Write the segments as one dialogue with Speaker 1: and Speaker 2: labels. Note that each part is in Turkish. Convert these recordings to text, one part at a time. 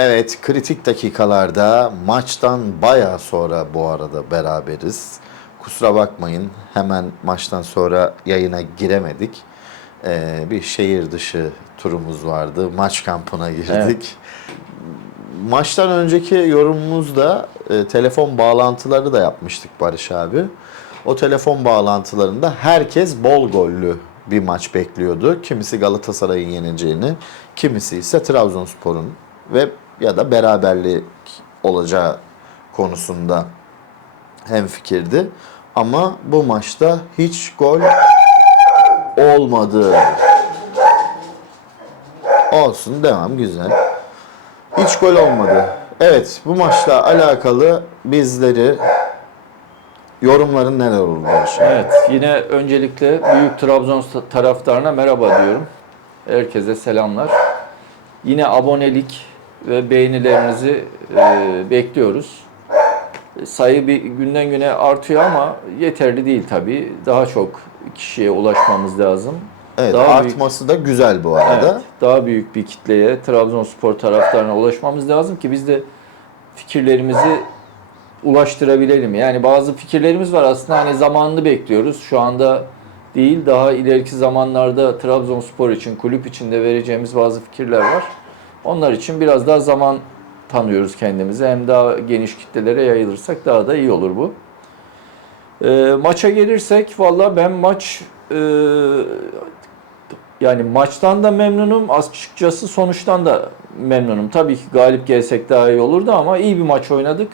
Speaker 1: Evet, kritik dakikalarda maçtan bayağı sonra bu arada beraberiz. Kusura bakmayın, hemen maçtan sonra yayına giremedik. Ee, bir şehir dışı turumuz vardı, maç kampına girdik.
Speaker 2: Evet.
Speaker 1: Maçtan önceki yorumumuzda e, telefon bağlantıları da yapmıştık Barış abi. O telefon bağlantılarında herkes bol gollü bir maç bekliyordu. Kimisi Galatasaray'ın yeneceğini, kimisi ise Trabzonspor'un ve ya da beraberlik olacağı konusunda hemfikirdi. Ama bu maçta hiç gol olmadı. Olsun devam güzel. Hiç gol olmadı. Evet bu maçla alakalı bizleri yorumların neler olur Barış?
Speaker 2: Evet, yine öncelikle büyük Trabzon taraftarına merhaba diyorum. Herkese selamlar. Yine abonelik ve beğenilerinizi e, bekliyoruz. Sayı bir günden güne artıyor ama yeterli değil tabii. Daha çok kişiye ulaşmamız lazım.
Speaker 1: Evet
Speaker 2: Daha büyük-
Speaker 1: artması da güzel bu arada.
Speaker 2: Evet, daha büyük bir kitleye, Trabzonspor taraftarına ulaşmamız lazım ki biz de fikirlerimizi ulaştırabilelim. Yani bazı fikirlerimiz var aslında hani zamanını bekliyoruz. Şu anda değil, daha ileriki zamanlarda Trabzonspor için, kulüp için de vereceğimiz bazı fikirler var. Onlar için biraz daha zaman tanıyoruz kendimize. Hem daha geniş kitlelere yayılırsak daha da iyi olur bu. Ee, maça gelirsek valla ben maç e, yani maçtan da memnunum. Açıkçası sonuçtan da memnunum. Tabii ki galip gelsek daha iyi olurdu ama iyi bir maç oynadık.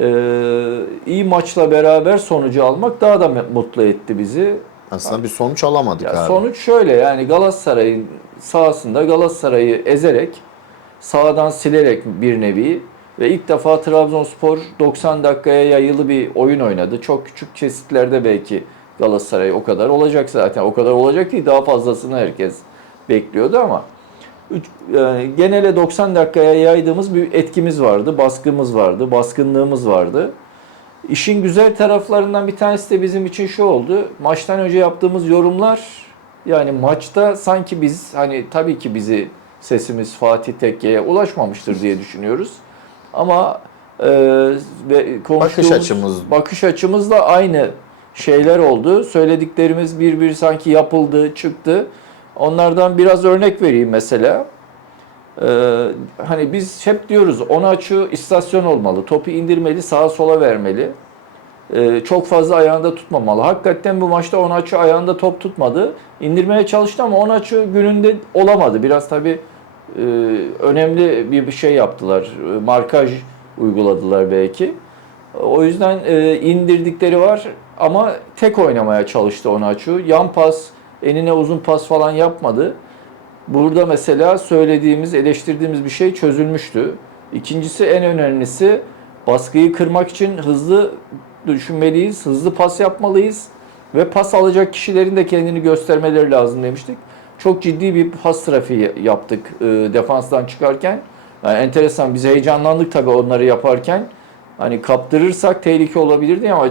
Speaker 2: Ee, iyi maçla beraber sonucu almak daha da mutlu etti bizi.
Speaker 1: Aslında bir sonuç alamadık
Speaker 2: Ya
Speaker 1: abi.
Speaker 2: sonuç şöyle yani Galatasaray'ın sahasında Galatasaray'ı ezerek sağdan silerek bir nevi ve ilk defa Trabzonspor 90 dakikaya yayılı bir oyun oynadı. Çok küçük kesitlerde belki Galatasaray o kadar olacak zaten. O kadar olacak ki daha fazlasını herkes bekliyordu ama üç- yani genele 90 dakikaya yaydığımız bir etkimiz vardı, baskımız vardı, baskınlığımız vardı. İşin güzel taraflarından bir tanesi de bizim için şu oldu. Maçtan önce yaptığımız yorumlar yani maçta sanki biz hani tabii ki bizi sesimiz Fatih Tekke'ye ulaşmamıştır diye düşünüyoruz. Ama e, ve konuştuğumuz
Speaker 1: açımız-
Speaker 2: bakış açımızla aynı şeyler oldu. Söylediklerimiz bir bir sanki yapıldı, çıktı. Onlardan biraz örnek vereyim mesela. Ee, hani biz hep diyoruz Onaçu istasyon olmalı. Topu indirmeli, sağa sola vermeli. Ee, çok fazla ayağında tutmamalı. Hakikaten bu maçta Onaçu ayağında top tutmadı. İndirmeye çalıştı ama Onaçu gününde olamadı. Biraz tabii e, önemli bir şey yaptılar. Markaj uyguladılar belki. O yüzden e, indirdikleri var ama tek oynamaya çalıştı Onaçu. Yan pas, enine uzun pas falan yapmadı. Burada mesela söylediğimiz, eleştirdiğimiz bir şey çözülmüştü. İkincisi en önemlisi baskıyı kırmak için hızlı düşünmeliyiz, hızlı pas yapmalıyız ve pas alacak kişilerin de kendini göstermeleri lazım demiştik. Çok ciddi bir pas trafiği yaptık e, defanstan çıkarken. Yani enteresan biz heyecanlandık tabii onları yaparken. Hani kaptırırsak tehlike olabilirdi ama e,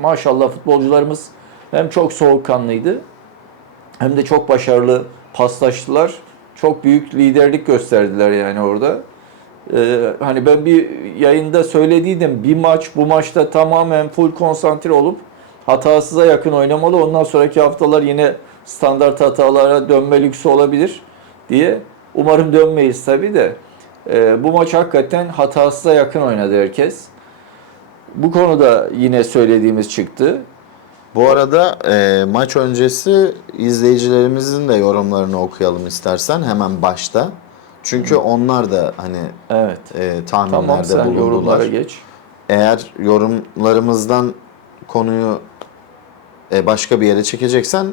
Speaker 2: maşallah futbolcularımız hem çok soğukkanlıydı hem de çok başarılı paslaştılar. Çok büyük liderlik gösterdiler yani orada. Ee, hani ben bir yayında söylediydim bir maç bu maçta tamamen full konsantre olup hatasıza yakın oynamalı. Ondan sonraki haftalar yine standart hatalara dönme lüksü olabilir diye. Umarım dönmeyiz tabii de. Ee, bu maç hakikaten hatasıza yakın oynadı herkes. Bu konuda yine söylediğimiz çıktı.
Speaker 1: Bu arada e, maç öncesi izleyicilerimizin de yorumlarını okuyalım istersen hemen başta. Çünkü onlar da hani
Speaker 2: Evet.
Speaker 1: e, tahminlerde
Speaker 2: Tamam sen
Speaker 1: bulundular.
Speaker 2: yorumlara geç.
Speaker 1: Eğer yorumlarımızdan konuyu e, başka bir yere çekeceksen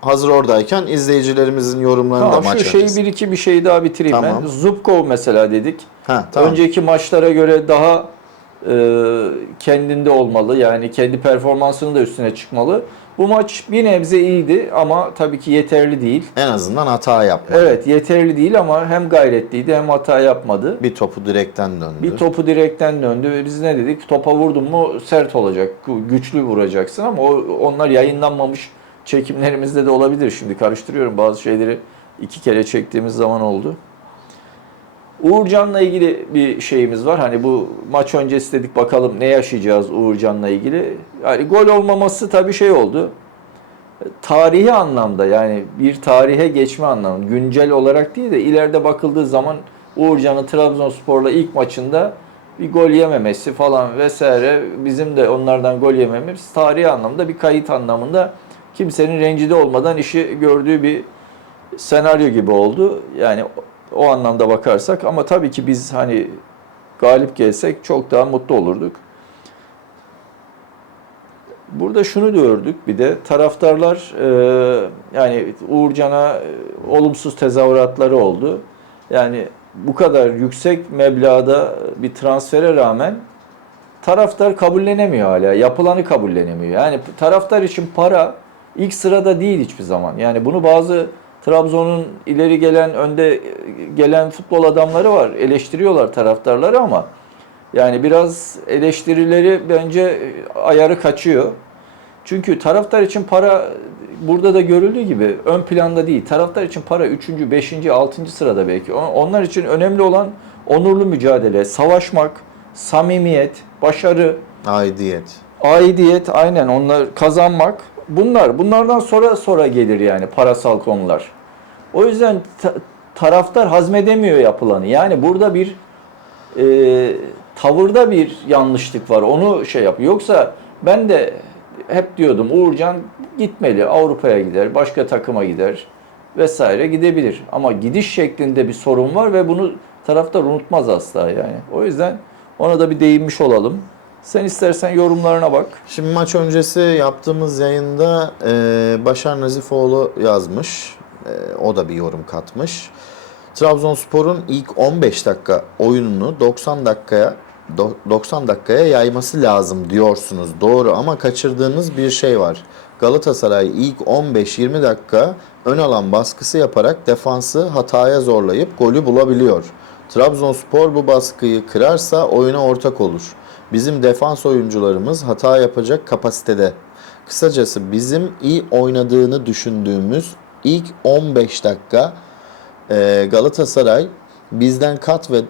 Speaker 1: hazır oradayken izleyicilerimizin yorumlarını
Speaker 2: Tamam
Speaker 1: da maç
Speaker 2: şu şeyi bir iki bir şey daha bitireyim
Speaker 1: Tamam.
Speaker 2: ben. Zubkov mesela dedik.
Speaker 1: Ha, tamam.
Speaker 2: Önceki maçlara göre daha kendinde olmalı. Yani kendi performansını da üstüne çıkmalı. Bu maç bir nebze iyiydi ama tabii ki yeterli değil.
Speaker 1: En azından hata yapma.
Speaker 2: Evet yeterli değil ama hem gayretliydi hem hata yapmadı.
Speaker 1: Bir topu direkten döndü.
Speaker 2: Bir topu direkten döndü ve biz ne dedik? Topa vurdun mu sert olacak, güçlü vuracaksın ama onlar yayınlanmamış çekimlerimizde de olabilir. Şimdi karıştırıyorum bazı şeyleri iki kere çektiğimiz zaman oldu. Uğurcan'la ilgili bir şeyimiz var. Hani bu maç öncesi dedik bakalım ne yaşayacağız Uğurcan'la ilgili. Yani gol olmaması tabii şey oldu. Tarihi anlamda yani bir tarihe geçme anlamında güncel olarak değil de ileride bakıldığı zaman Uğurcan'ın Trabzonspor'la ilk maçında bir gol yememesi falan vesaire bizim de onlardan gol yememiz tarihi anlamda bir kayıt anlamında kimsenin rencide olmadan işi gördüğü bir senaryo gibi oldu. Yani o- anlamda bakarsak ama tabii ki biz hani galip gelsek çok daha mutlu olurduk. Burada şunu gördük bir de taraftarlar e, yani Uğurcan'a e, olumsuz tezahüratları oldu. Yani bu kadar yüksek meblağda bir transfere rağmen taraftar kabullenemiyor hala. Yapılanı kabullenemiyor. Yani taraftar için para ilk sırada değil hiçbir zaman. Yani bunu bazı Trabzon'un ileri gelen, önde gelen futbol adamları var. Eleştiriyorlar taraftarları ama yani biraz eleştirileri bence ayarı kaçıyor. Çünkü taraftar için para burada da görüldüğü gibi ön planda değil. Taraftar için para 3. 5. 6. sırada belki. On- Onlar için önemli olan onurlu mücadele, savaşmak, samimiyet, başarı,
Speaker 1: Aidiyet.
Speaker 2: aidiyet aynen onlar kazanmak. Bunlar bunlardan sonra sonra gelir yani parasal konular. O yüzden ta- taraftar hazmedemiyor yapılanı. Yani burada bir e, tavırda bir yanlışlık var. Onu şey yap. Yoksa ben de hep diyordum Uğurcan gitmeli. Avrupa'ya gider, başka takıma gider vesaire gidebilir. Ama gidiş şeklinde bir sorun var ve bunu taraftar unutmaz asla yani. O yüzden ona da bir değinmiş olalım. Sen istersen yorumlarına bak.
Speaker 1: Şimdi maç öncesi yaptığımız yayında e, Başar Nazifoğlu yazmış. E, o da bir yorum katmış. Trabzonspor'un ilk 15 dakika oyununu 90 dakikaya do- 90 dakikaya yayması lazım diyorsunuz. Doğru ama kaçırdığınız bir şey var. Galatasaray ilk 15-20 dakika ön alan baskısı yaparak defansı hataya zorlayıp golü bulabiliyor. Trabzonspor bu baskıyı kırarsa oyuna ortak olur. Bizim defans oyuncularımız hata yapacak kapasitede. Kısacası bizim iyi oynadığını düşündüğümüz ilk 15 dakika e, Galatasaray bizden kat ve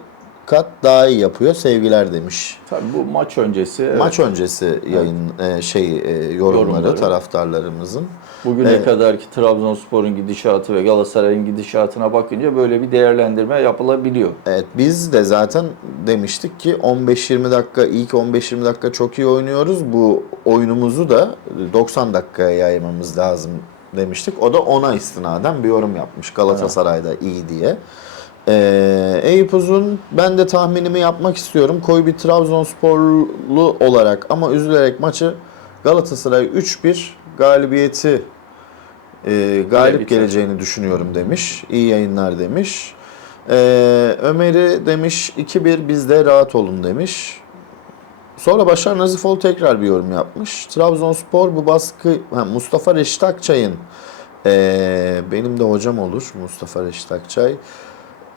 Speaker 1: kat daha iyi yapıyor sevgiler demiş.
Speaker 2: Tabii bu maç öncesi. evet.
Speaker 1: Maç öncesi yayın e, şey e, yorumları,
Speaker 2: Yorumları.
Speaker 1: taraftarlarımızın.
Speaker 2: Bugüne
Speaker 1: Evet.
Speaker 2: kadar ki Trabzonspor'un gidişatı ve Galatasaray'ın gidişatına bakınca böyle bir değerlendirme yapılabiliyor.
Speaker 1: Evet biz de zaten demiştik ki 15-20 dakika ilk 15-20 dakika çok iyi oynuyoruz. Bu oyunumuzu da 90 dakikaya yaymamız lazım demiştik. O da ona istinaden bir yorum yapmış Galatasaray'da iyi diye. Ee, Eyüp Uzun ben de tahminimi yapmak istiyorum. Koyu bir Trabzonsporlu olarak ama üzülerek maçı Galatasaray 3-1 galibiyeti e, galip geleceğini düşünüyorum demiş. İyi yayınlar demiş. Ee, Ömer'i demiş 2-1 bizde rahat olun demiş. Sonra Başar Nazifoğlu tekrar bir yorum yapmış. Trabzonspor bu baskı Mustafa Reşit Akçay'ın ee, benim de hocam olur Mustafa Reşit Akçay.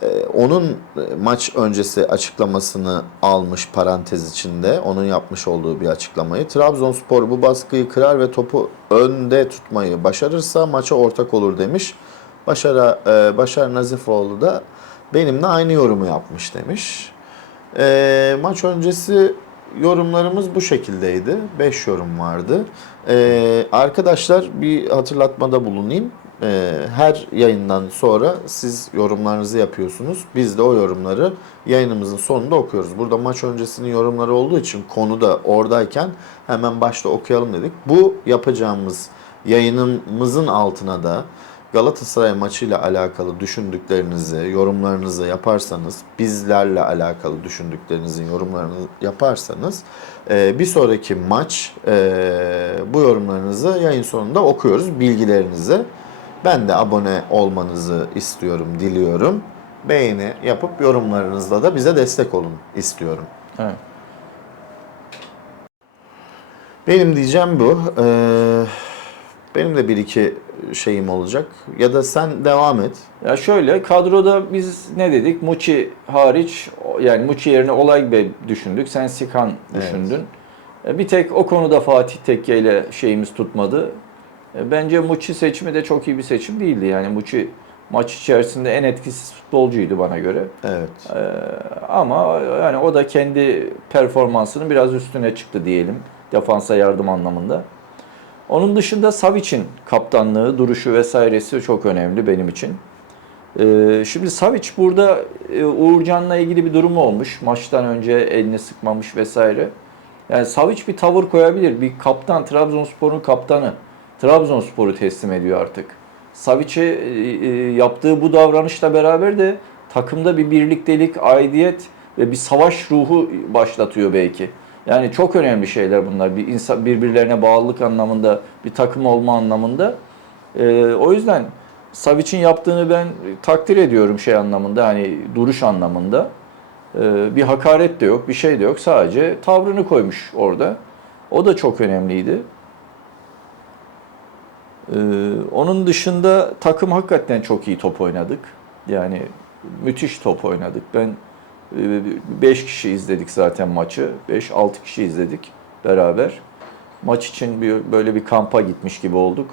Speaker 1: Ee, onun e, maç öncesi açıklamasını almış parantez içinde. Onun yapmış olduğu bir açıklamayı. Trabzonspor bu baskıyı kırar ve topu önde tutmayı başarırsa maça ortak olur demiş. Başar, e, Başar Nazifoğlu da benimle aynı yorumu yapmış demiş. E, maç öncesi yorumlarımız bu şekildeydi. 5 yorum vardı. E, arkadaşlar bir hatırlatmada bulunayım. E, her yayından sonra siz yorumlarınızı yapıyorsunuz. Biz de o yorumları yayınımızın sonunda okuyoruz. Burada maç öncesinin yorumları olduğu için konu da oradayken hemen başta okuyalım dedik. Bu yapacağımız yayınımızın altına da Galatasaray maçıyla alakalı düşündüklerinizi, yorumlarınızı yaparsanız, bizlerle alakalı düşündüklerinizin yorumlarını yaparsanız e, bir sonraki maç e, bu yorumlarınızı yayın sonunda okuyoruz, bilgilerinizi. Ben de abone olmanızı istiyorum, diliyorum. Beğeni yapıp yorumlarınızla da bize destek olun istiyorum.
Speaker 2: Evet.
Speaker 1: Benim diyeceğim bu. Ee, benim de bir iki şeyim olacak. Ya da sen devam et.
Speaker 2: Ya şöyle kadroda biz ne dedik? Muçi hariç yani Muçi yerine Olay gibi düşündük. Sen Sikan
Speaker 1: Evet.
Speaker 2: düşündün. E, Bir tek o konuda Fatih Tekke ile şeyimiz tutmadı. E, Bence Muçi seçimi de çok iyi bir seçim değildi. Yani Muçi maç içerisinde en etkisiz futbolcuydu bana göre.
Speaker 1: Evet.
Speaker 2: Ee, ama yani o da kendi performansının biraz üstüne çıktı diyelim defansa yardım anlamında. Onun dışında Savic'in kaptanlığı, duruşu vesairesi çok önemli benim için. Ee, şimdi Savic burada e, Uğurcan'la ilgili bir durum olmuş. Maçtan önce elini sıkmamış vesaire. Yani Savic bir tavır koyabilir. Bir kaptan, Trabzonspor'un kaptanı. Trabzonspor'u teslim ediyor artık. Savic'e e, e, yaptığı bu davranışla beraber de takımda bir birliktelik, aidiyet ve bir savaş ruhu başlatıyor belki. Yani çok önemli şeyler bunlar. Bir insan birbirlerine bağlılık anlamında, bir takım olma anlamında. Ee, o yüzden Savic'in yaptığını ben takdir ediyorum şey anlamında, hani duruş anlamında. Ee, bir hakaret de yok, bir şey de yok. Sadece tavrını koymuş orada. O da çok önemliydi. Ee, onun dışında takım hakikaten çok iyi top oynadık. Yani müthiş top oynadık. Ben 5 kişi izledik zaten maçı. 5-6 kişi izledik beraber. Maç için bir, böyle bir kampa gitmiş gibi olduk.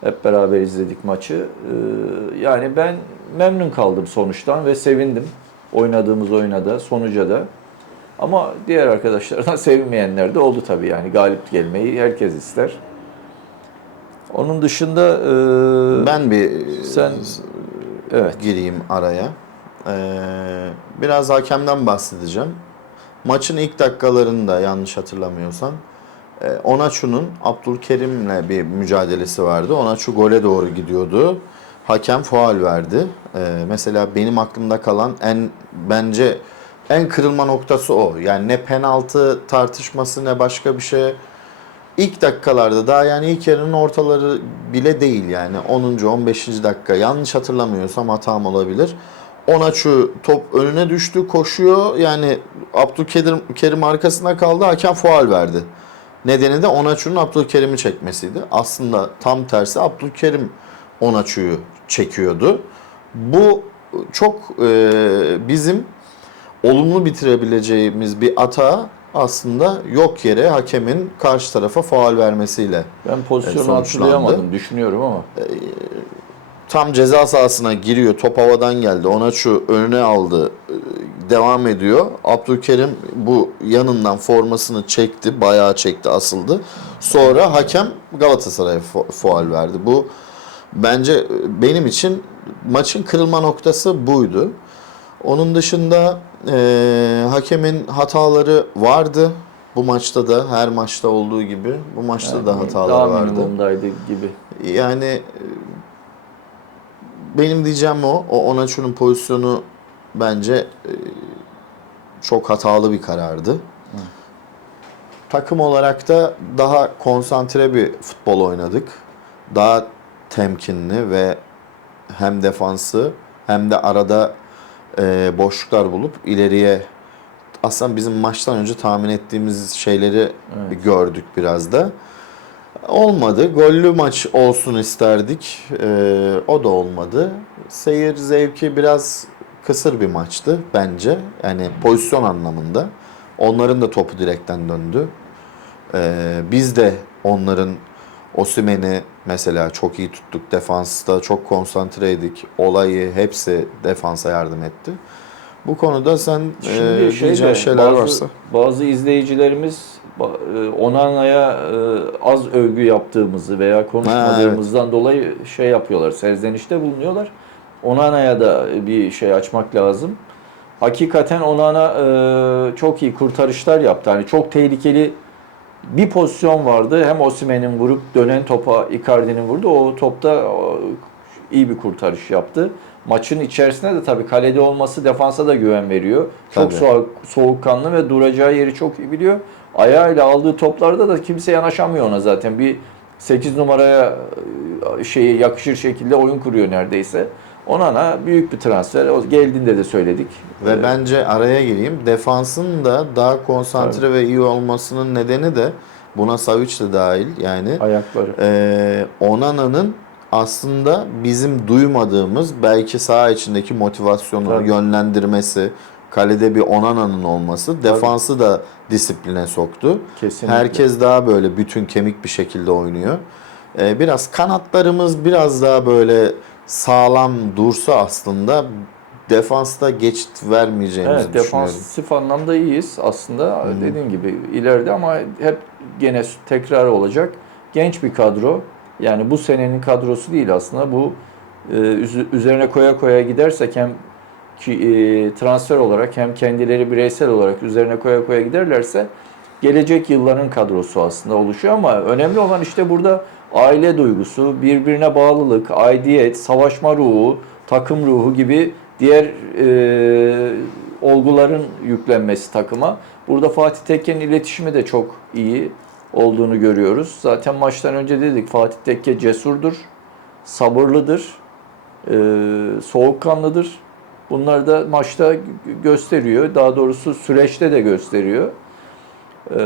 Speaker 2: Hep beraber izledik maçı. Ee, yani ben memnun kaldım sonuçtan ve sevindim. Oynadığımız oynada, sonuca da. Ama diğer arkadaşlardan sevinmeyenler de oldu tabii yani. Galip gelmeyi herkes ister. Onun dışında e,
Speaker 1: Ben bir
Speaker 2: sen evet
Speaker 1: gireyim araya. Ee, biraz hakemden bahsedeceğim. Maçın ilk dakikalarında yanlış hatırlamıyorsam e, Onaçu'nun Abdülkerim'le bir mücadelesi vardı. Onaçu gole doğru gidiyordu. Hakem faul verdi. Ee, mesela benim aklımda kalan en bence en kırılma noktası o. Yani ne penaltı tartışması ne başka bir şey. İlk dakikalarda daha yani ilk yarının ortaları bile değil yani 10. 15. dakika yanlış hatırlamıyorsam hatam olabilir. Onaçu top önüne düştü koşuyor yani Abdülkerim Kerim arkasında kaldı hakem faul verdi. Nedeni de Onaçu'nun Abdülkerim'i çekmesiydi. Aslında tam tersi Abdülkerim Onaçu'yu çekiyordu. Bu çok e, bizim olumlu bitirebileceğimiz bir ata aslında yok yere hakemin karşı tarafa faul vermesiyle
Speaker 2: ben pozisyonu
Speaker 1: sonuçlandı.
Speaker 2: hatırlayamadım düşünüyorum ama.
Speaker 1: Tam ceza sahasına giriyor. Top havadan geldi. Ona şu önüne aldı. e, Devam ediyor. Abdülkerim bu yanından formasını çekti. Bayağı çekti, asıldı. Sonra hakem Galatasaray'a faul verdi. Bu bence e, benim için maçın kırılma noktası buydu. Onun dışında e, hakemin hataları vardı. Bu maçta da her maçta olduğu gibi bu maçta da
Speaker 2: Yani
Speaker 1: hataları
Speaker 2: daha
Speaker 1: vardı.
Speaker 2: minimumdaydı gibi.
Speaker 1: Yani e, benim diyeceğim o. O Onaçu'nun pozisyonu bence e, çok hatalı bir karardı. Takım olarak da daha konsantre bir futbol oynadık. Daha temkinli ve hem defansı hem de arada e, boşluklar bulup ileriye aslında bizim maçtan önce tahmin ettiğimiz şeyleri
Speaker 2: Evet.
Speaker 1: gördük biraz da. Olmadı. Gollü maç olsun isterdik. Ee, o da olmadı. Seyir zevki biraz kısır bir maçtı bence. Yani pozisyon anlamında. Onların da topu direkten döndü. Ee, biz de onların Osimhen'i mesela çok iyi tuttuk. Defansta çok konsantreydik. Olayı hepsi defansa yardım etti. Bu konuda sen
Speaker 2: Şimdi
Speaker 1: e,
Speaker 2: şey
Speaker 1: diyeceğin şeyler
Speaker 2: bazı,
Speaker 1: varsa.
Speaker 2: bazı izleyicilerimiz Onana'ya e, az övgü yaptığımızı veya konuşmadığımızdan dolayı şey yapıyorlar, serzenişte bulunuyorlar. Onana'ya da bir şey açmak lazım. Hakikaten Onana e, çok iyi kurtarışlar yaptı. Hani çok tehlikeli bir pozisyon vardı. Hem Osimhen'in vurup dönen topa Icardi'nin vurdu. O topta iyi bir kurtarış yaptı. Maçın içerisinde de tabii kalede olması defansa da güven veriyor. Çok
Speaker 1: Tabii.
Speaker 2: soğuk, soğukkanlı ve duracağı yeri çok iyi biliyor. Ayağıyla aldığı toplarda da kimse yanaşamıyor ona zaten. Bir 8 numaraya e, şeyi yakışır şekilde oyun kuruyor neredeyse. Onana büyük bir transfer. O geldiğinde de söyledik.
Speaker 1: Ve
Speaker 2: Ee,
Speaker 1: bence araya gireyim. Defansın da daha konsantre ve iyi olmasının nedeni de buna Savic de dahil yani.
Speaker 2: ayakları.
Speaker 1: Ee, Onana'nın aslında bizim duymadığımız belki saha içindeki motivasyonu,
Speaker 2: Tabii.
Speaker 1: yönlendirmesi, kalede bir Onana'nın olması defansı da disipline soktu.
Speaker 2: Kesinlikle.
Speaker 1: Herkes daha böyle bütün kemik bir şekilde oynuyor. Ee, biraz kanatlarımız biraz daha böyle sağlam dursa aslında defansta geçit vermeyeceğimizi
Speaker 2: Evet,
Speaker 1: düşünüyorum.
Speaker 2: defansif anlamda iyiyiz aslında. Dediğim gibi ileride ama hep gene tekrar olacak. Genç bir kadro. Yani bu senenin kadrosu değil aslında. Bu e, üz- üzerine koya koya gidersek hem e, transfer olarak hem kendileri bireysel olarak üzerine koya koya giderlerse gelecek yılların kadrosu aslında oluşuyor ama önemli olan işte burada aile duygusu, birbirine bağlılık, aidiyet, savaşma ruhu, takım ruhu gibi diğer e, olguların yüklenmesi takıma. Burada Fatih Tekke'nin iletişimi de çok iyi olduğunu görüyoruz. Zaten maçtan önce dedik Fatih Tekke cesurdur, sabırlıdır, e, soğukkanlıdır. Bunlar da maçta gö- gösteriyor. Daha doğrusu süreçte de gösteriyor. Ee,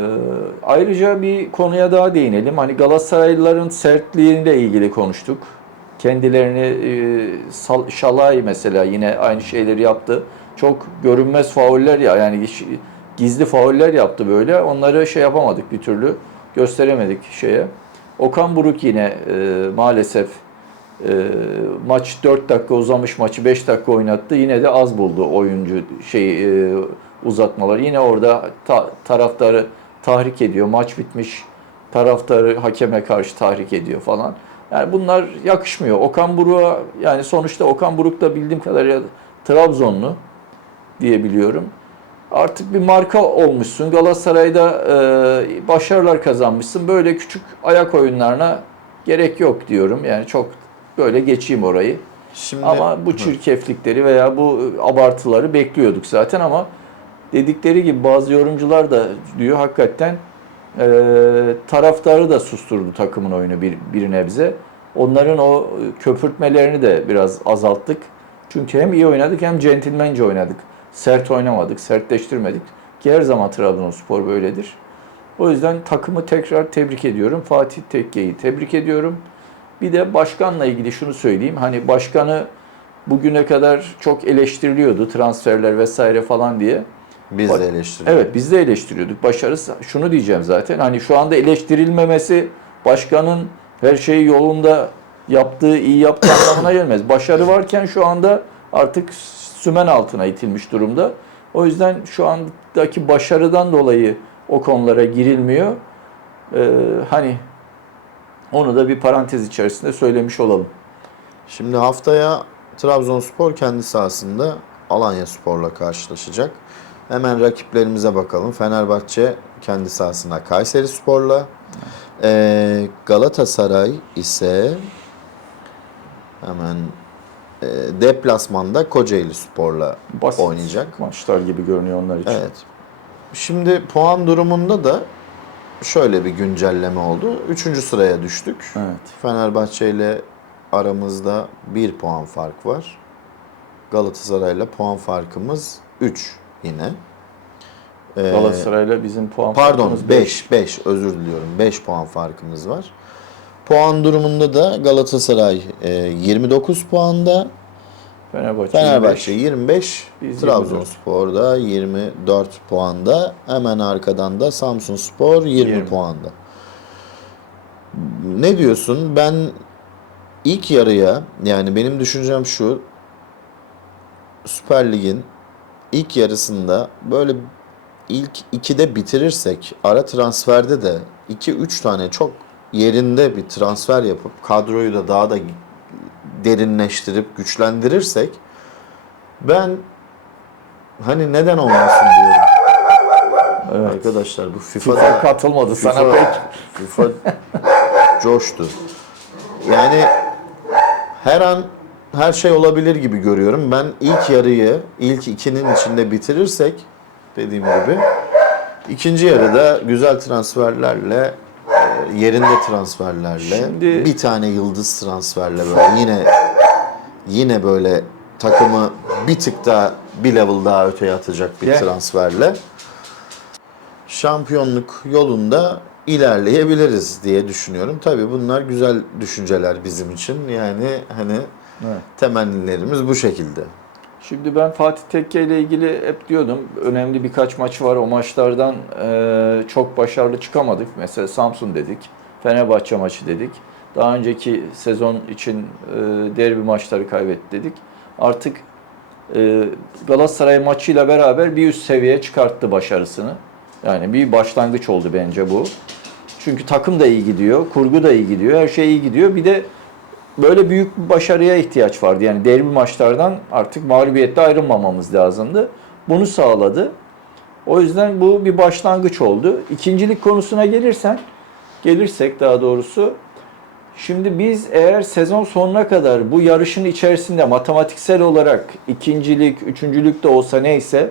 Speaker 2: ayrıca bir konuya daha değinelim. Hani Galatasaraylıların sertliğiyle ilgili konuştuk. Kendilerini e, Şalay mesela yine aynı şeyleri yaptı. Çok görünmez fauller ya yani gizli fauller yaptı böyle. Onları şey yapamadık bir türlü. Gösteremedik şeye. Okan Buruk yine e, maalesef e, maç 4 dakika uzamış maçı 5 dakika oynattı. Yine de az buldu oyuncu şey e, uzatmalar. Yine orada ta- taraftarı tahrik ediyor. Maç bitmiş. Taraftarı hakeme karşı tahrik ediyor falan. Yani bunlar yakışmıyor. Okan Buruk'a yani sonuçta Okan Buruk da bildiğim kadarıyla Trabzonlu diye biliyorum. Artık bir marka olmuşsun. Galatasaray'da e, başarılar kazanmışsın. Böyle küçük ayak oyunlarına gerek yok diyorum. Yani çok böyle geçeyim orayı.
Speaker 1: Şimdi
Speaker 2: Ama bu çirkeflikleri veya bu abartıları bekliyorduk zaten ama dedikleri gibi bazı yorumcular da diyor hakikaten e, taraftarı da susturdu takımın oyunu bir, bir nebze. Onların o köpürtmelerini de biraz azalttık. Çünkü hem iyi oynadık hem centilmence oynadık. Sert oynamadık, sertleştirmedik. Ki her zaman Trabzonspor böyledir. O yüzden takımı tekrar tebrik ediyorum. Fatih Tekke'yi tebrik ediyorum. Bir de başkanla ilgili şunu söyleyeyim. Hani başkanı bugüne kadar çok eleştiriliyordu transferler vesaire falan diye.
Speaker 1: biz de eleştiriyoruz.
Speaker 2: Evet biz de eleştiriyorduk. Başarısı şunu diyeceğim zaten. Hani şu anda eleştirilmemesi başkanın her şeyi yolunda yaptığı, iyi yaptığı anlamına gelmez. Başarı varken şu anda artık sümen altına itilmiş durumda. O yüzden şu andaki başarıdan dolayı o konulara girilmiyor. Ee, hani onu da bir parantez içerisinde söylemiş olalım.
Speaker 1: Şimdi haftaya Trabzonspor kendi sahasında Alanya Spor'la karşılaşacak. Hemen rakiplerimize bakalım. Fenerbahçe kendi sahasında Kayseri Spor'la. Ee, Galatasaray ise hemen e, deplasmanda Kocaeli Spor'la
Speaker 2: Basit
Speaker 1: oynayacak.
Speaker 2: maçlar gibi görünüyor onlar için.
Speaker 1: Evet. Şimdi puan durumunda da şöyle bir güncelleme oldu. Üçüncü sıraya düştük.
Speaker 2: Evet.
Speaker 1: Fenerbahçe ile aramızda bir puan fark var. Galatasaray'la puan farkımız 3 yine. Ee,
Speaker 2: Galatasaray'la bizim puan
Speaker 1: Pardon
Speaker 2: farkımız beş.
Speaker 1: 5 5 özür diliyorum. 5 puan farkımız var. Puan durumunda da Galatasaray e, 29 puanda,
Speaker 2: Fenerbahçe,
Speaker 1: Fenerbahçe
Speaker 2: 25.
Speaker 1: 25,
Speaker 2: Biz
Speaker 1: Trabzonspor da 24 puanda. Hemen arkadan da Samsunspor 20,
Speaker 2: 20.
Speaker 1: puanda. Ne diyorsun? Ben ilk yarıya yani benim düşüncem şu Süper Lig'in ilk yarısında böyle ilk ikide bitirirsek ara transferde de 2-3 tane çok yerinde bir transfer yapıp kadroyu da daha da derinleştirip güçlendirirsek ben hani neden olmasın diyorum.
Speaker 2: Evet.
Speaker 1: Arkadaşlar bu FIFA'da
Speaker 2: FIFA katılmadı sana
Speaker 1: FIFA,
Speaker 2: pek.
Speaker 1: FIFA coştu. Yani her an her şey olabilir gibi görüyorum. Ben ilk yarıyı ilk ikinin içinde bitirirsek dediğim gibi ikinci yarıda güzel transferlerle yerinde transferlerle
Speaker 2: Şimdi-
Speaker 1: bir tane yıldız transferle böyle yine yine böyle takımı bir tık daha bir level daha öteye atacak bir
Speaker 2: Gel.
Speaker 1: transferle şampiyonluk yolunda ilerleyebiliriz diye düşünüyorum. Tabii bunlar güzel düşünceler bizim için. Yani hani
Speaker 2: Evet.
Speaker 1: temennilerimiz bu şekilde.
Speaker 2: Şimdi ben Fatih Tekke ile ilgili hep diyordum önemli birkaç maçı var. O maçlardan e, çok başarılı çıkamadık. Mesela Samsun dedik, Fenerbahçe maçı dedik. Daha önceki sezon için e, derbi maçları kaybetti dedik. Artık e, Galatasaray maçıyla beraber bir üst seviyeye çıkarttı başarısını. Yani bir başlangıç oldu bence bu. Çünkü takım da iyi gidiyor, kurgu da iyi gidiyor, her şey iyi gidiyor. Bir de böyle büyük bir başarıya ihtiyaç vardı. Yani derbi maçlardan artık mağlubiyetle ayrılmamamız lazımdı. Bunu sağladı. O yüzden bu bir başlangıç oldu. İkincilik konusuna gelirsen, gelirsek daha doğrusu, şimdi biz eğer sezon sonuna kadar bu yarışın içerisinde matematiksel olarak ikincilik, üçüncülük de olsa neyse,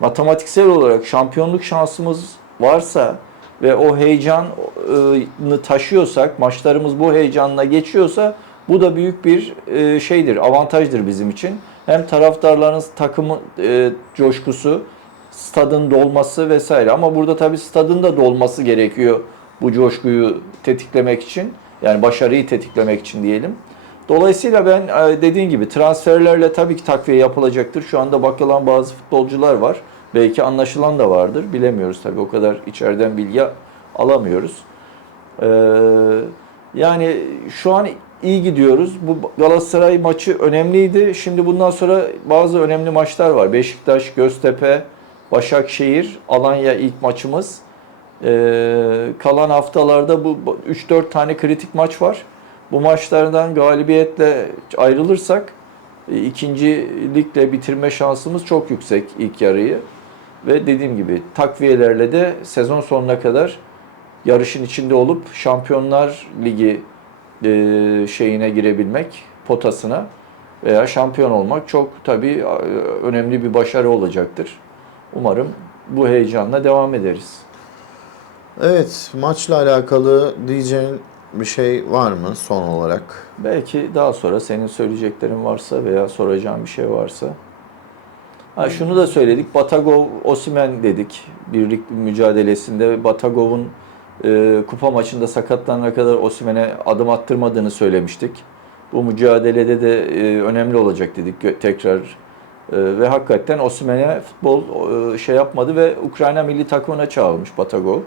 Speaker 2: matematiksel olarak şampiyonluk şansımız varsa ve o heyecanı taşıyorsak, maçlarımız bu heyecanla geçiyorsa bu da büyük bir e, şeydir, avantajdır bizim için. Hem taraftarların takımın e, coşkusu, stadın dolması vesaire. Ama burada tabii stadın da dolması gerekiyor bu coşkuyu tetiklemek için. Yani başarıyı tetiklemek için diyelim. Dolayısıyla ben e, dediğin gibi transferlerle tabii ki takviye yapılacaktır. Şu anda bakılan bazı futbolcular var. Belki anlaşılan da vardır. Bilemiyoruz tabii o kadar içeriden bilgi alamıyoruz. Ee, yani şu an iyi gidiyoruz. Bu Galatasaray maçı önemliydi. Şimdi bundan sonra bazı önemli maçlar var. Beşiktaş, Göztepe, Başakşehir, Alanya ilk maçımız. Ee, kalan haftalarda bu 3-4 tane kritik maç var. Bu maçlardan galibiyetle ayrılırsak e, ikincilikle bitirme şansımız çok yüksek ilk yarıyı. Ve dediğim gibi takviyelerle de sezon sonuna kadar yarışın içinde olup Şampiyonlar Ligi e, şeyine girebilmek, potasına veya şampiyon olmak çok tabii e, önemli bir başarı olacaktır. Umarım bu heyecanla devam ederiz.
Speaker 1: Evet, maçla alakalı diyeceğin bir şey var mı son olarak?
Speaker 2: Belki daha sonra senin söyleyeceklerin varsa veya soracağın bir şey varsa. Ha, şunu da söyledik. Batagov, Osimen dedik. Birlik mücadelesinde Batagov'un e, kupa maçında sakatlanana kadar Osimen'e adım attırmadığını söylemiştik. Bu mücadelede de e, önemli olacak dedik tekrar. E, ve hakikaten Osimen'e futbol e, şey yapmadı ve Ukrayna milli takımına çağrılmış Batagov.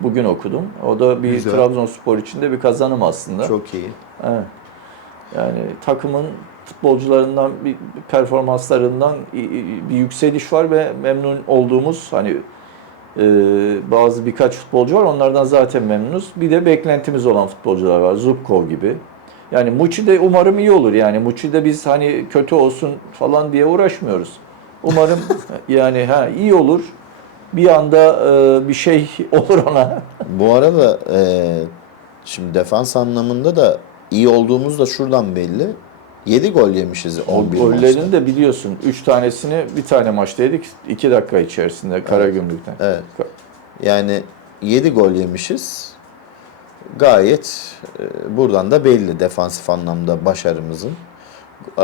Speaker 2: Bugün okudum. O da bir
Speaker 1: Güzel.
Speaker 2: Trabzonspor için de bir kazanım aslında.
Speaker 1: Çok iyi.
Speaker 2: Evet. Yani takımın futbolcularından bir performanslarından bir yükseliş var ve memnun olduğumuz hani e, bazı birkaç futbolcu var. Onlardan zaten memnunuz. Bir de beklentimiz olan futbolcular var. Zubkov gibi. Yani Muçi de umarım iyi olur. Yani Muçi de biz hani kötü olsun falan diye uğraşmıyoruz. Umarım yani ha iyi olur. Bir anda e, bir şey olur ona.
Speaker 1: Bu arada e, şimdi defans anlamında da iyi olduğumuz da şuradan belli. 7 gol yemişiz
Speaker 2: O
Speaker 1: 11
Speaker 2: gollerin
Speaker 1: maçta.
Speaker 2: de biliyorsun 3 tanesini bir tane maçta yedik. 2 dakika içerisinde Karagümrük'ten.
Speaker 1: Evet. Yani 7 gol yemişiz. Gayet e, buradan da belli defansif anlamda başarımızın. E,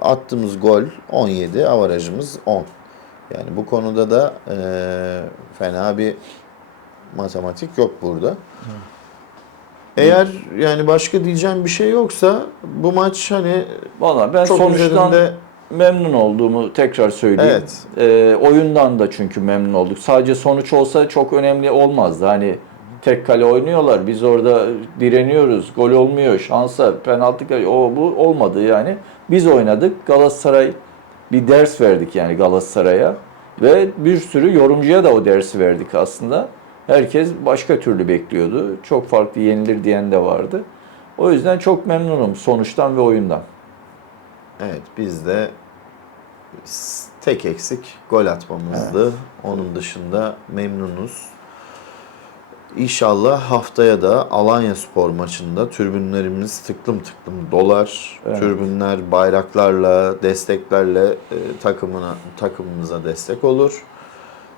Speaker 1: attığımız gol 17, avarajımız 10. Yani bu konuda da e, fena bir matematik yok burada. Eğer yani başka diyeceğim bir şey yoksa bu maç hani
Speaker 2: Valla ben
Speaker 1: çok
Speaker 2: sonuçtan
Speaker 1: üzerinde
Speaker 2: memnun olduğumu tekrar söyleyeyim.
Speaker 1: Evet.
Speaker 2: Ee, oyundan da çünkü memnun olduk. Sadece sonuç olsa çok önemli olmazdı. Hani tek kale oynuyorlar. Biz orada direniyoruz. Gol olmuyor. Şansa penaltı o bu olmadı yani. Biz oynadık. Galatasaray bir ders verdik yani Galatasaray'a ve bir sürü yorumcuya da o dersi verdik aslında. Herkes başka türlü bekliyordu. Çok farklı yenilir diyen de vardı. O yüzden çok memnunum sonuçtan ve oyundan.
Speaker 1: Evet biz de tek eksik gol atmamızdı. Onun dışında memnunuz. İnşallah haftaya da Alanya Spor maçında tribünlerimiz tıklım tıklım dolar.
Speaker 2: Evet.
Speaker 1: Tribünler bayraklarla, desteklerle e, takımına takımımıza destek olur.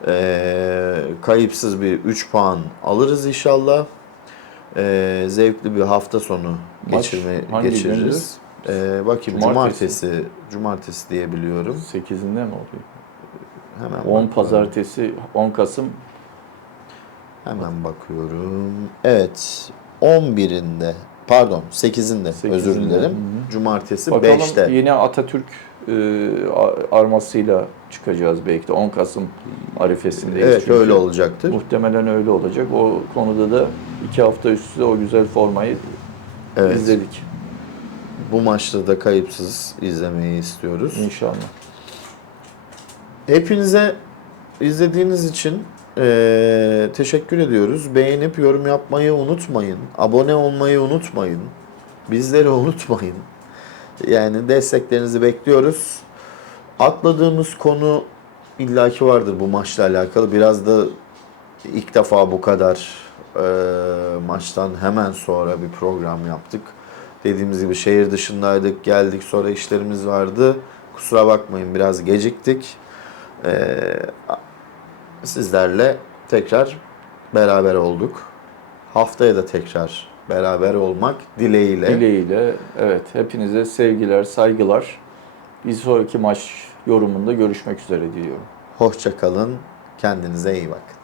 Speaker 1: E, kayıpsız bir 3 puan alırız inşallah. E, zevkli bir hafta sonu
Speaker 2: Maç
Speaker 1: geçirme
Speaker 2: hangi
Speaker 1: geçiririz. E, bakayım
Speaker 2: Cumartesi.
Speaker 1: cumartesi cumartesi diye biliyorum.
Speaker 2: 8'inde mi oluyor?
Speaker 1: Hemen
Speaker 2: 10
Speaker 1: bakıyorum.
Speaker 2: pazartesi, 10 Kasım
Speaker 1: Hemen bakıyorum. Evet. 11'inde pardon 8'inde, özür
Speaker 2: 8'inde.
Speaker 1: dilerim.
Speaker 2: Hı hı.
Speaker 1: Cumartesi
Speaker 2: Bakalım
Speaker 1: 5'te.
Speaker 2: yine Atatürk armasıyla çıkacağız belki de 10 Kasım arifesindeyiz.
Speaker 1: Evet
Speaker 2: çünkü.
Speaker 1: öyle olacaktır.
Speaker 2: Muhtemelen öyle olacak. O konuda da iki hafta üst üste o güzel formayı
Speaker 1: Evet.
Speaker 2: izledik
Speaker 1: Bu maçta da kayıpsız izlemeyi istiyoruz.
Speaker 2: inşallah.
Speaker 1: Hepinize izlediğiniz için eee, teşekkür ediyoruz. Beğenip yorum yapmayı unutmayın. Abone olmayı unutmayın. Bizleri unutmayın. Yani desteklerinizi bekliyoruz. Atladığımız konu illaki vardır bu maçla alakalı. Biraz da ilk defa bu kadar eee, maçtan hemen sonra bir program yaptık. Dediğimiz gibi şehir dışındaydık, geldik sonra işlerimiz vardı. Kusura bakmayın biraz geciktik. Ee, sizlerle tekrar beraber olduk. Haftaya da tekrar beraber olmak dileğiyle.
Speaker 2: Dileğiyle evet hepinize sevgiler, saygılar. Bir sonraki maç yorumunda görüşmek üzere diliyorum.
Speaker 1: Hoşça kalın. Kendinize iyi bakın.